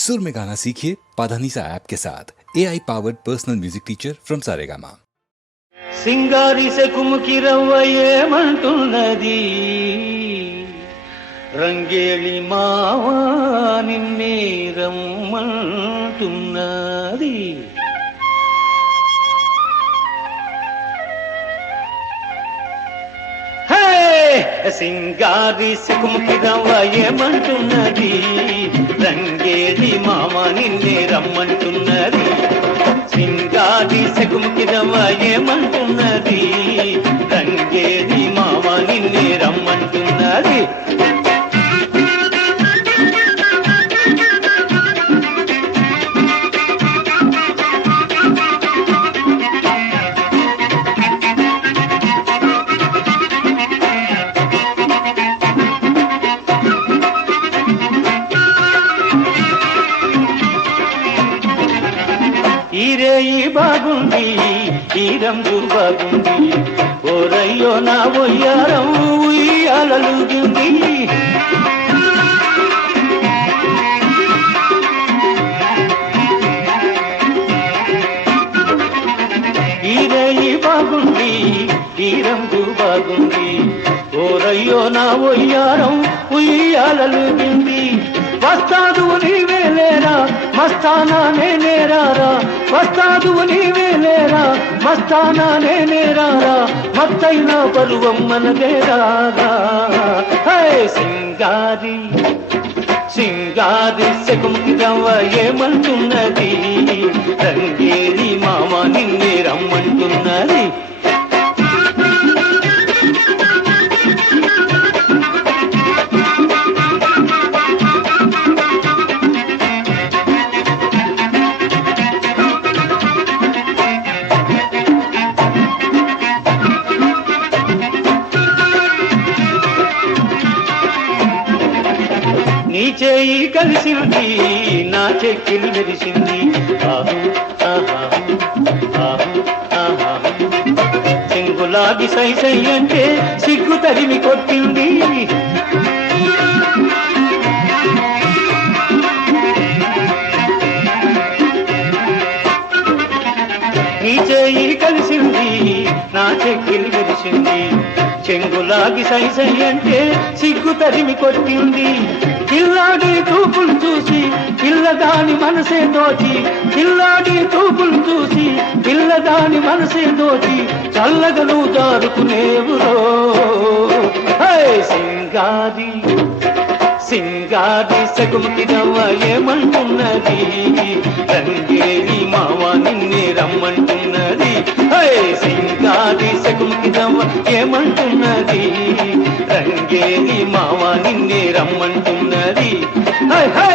सुर में गाना सीखिए पाधानीसा ऐप के साथ AI powered personal music teacher from Saregama. సింగారి సెకుముకి రవ్వ ఏమంటున్నది రంగేళి మావా నిన్నే రమ్మంటున్నది. సింగారి సెకుముకి రవ్వ ఏమంటున్నది రంగేళి మావా నిన్నే రమ్మంటున్నది. సింగారి సెకుముకి రవ్వ ఏమంటున్నది రంగేళి మావా నిన్నే రమ్మంటున్నది. ఈరేయి బాగుంది ఈ రంగు బాగుంది ఓరయ్యో నా ఒయ్యారం ఉయ్యాలలుగింది. ఈరేయి బాగుంది ఈ రంగు బాగుంది ఓరయ్యో నా ఒయ్యారం ఉయ్యాలలుగింది. వస్తాదు నీవేలేరా మస్తానా నేనేరారా వస్తాదు నీవేలేరా మస్తానా నేనేరారా మత్తైన పరువం మనదేరారా. సింగారి సింగారి సెకుముకి రవ్వ ఏమంటున్నది రంగేళి మామ నిన్నే రమ్మంటున్నది. నీ చేయి కలిసింది నా చెక్కిలి మెరిసింది సింగులాగి సై సై అంటే సిగ్గు తరిమి కొట్టింది. నీ చేయి కలిసింది నా చెక్కిలి మెరిసింది చెంగులాగి సై సై అంటే సిగ్గు తరిమి కొట్టింది. పిల్లాడి చూపులు చూసి పిల్లదాని మనసే దోచి పిల్లాడి చూపులు చూసి పిల్లదాని మనసే దోచి చల్లగా నువ్వు జారుకునేవురో. సింగారి సింగారి సెకుముకి రవ్వ ఏమంటున్నది రంగేళి మావా నిన్నే రమ్మంటున్నది. సింగారి సెకుముకి రవ్వ ఏమంటున్నది రంగేళి మావా నిన్నే రమ్మంటున్నది. ఆహా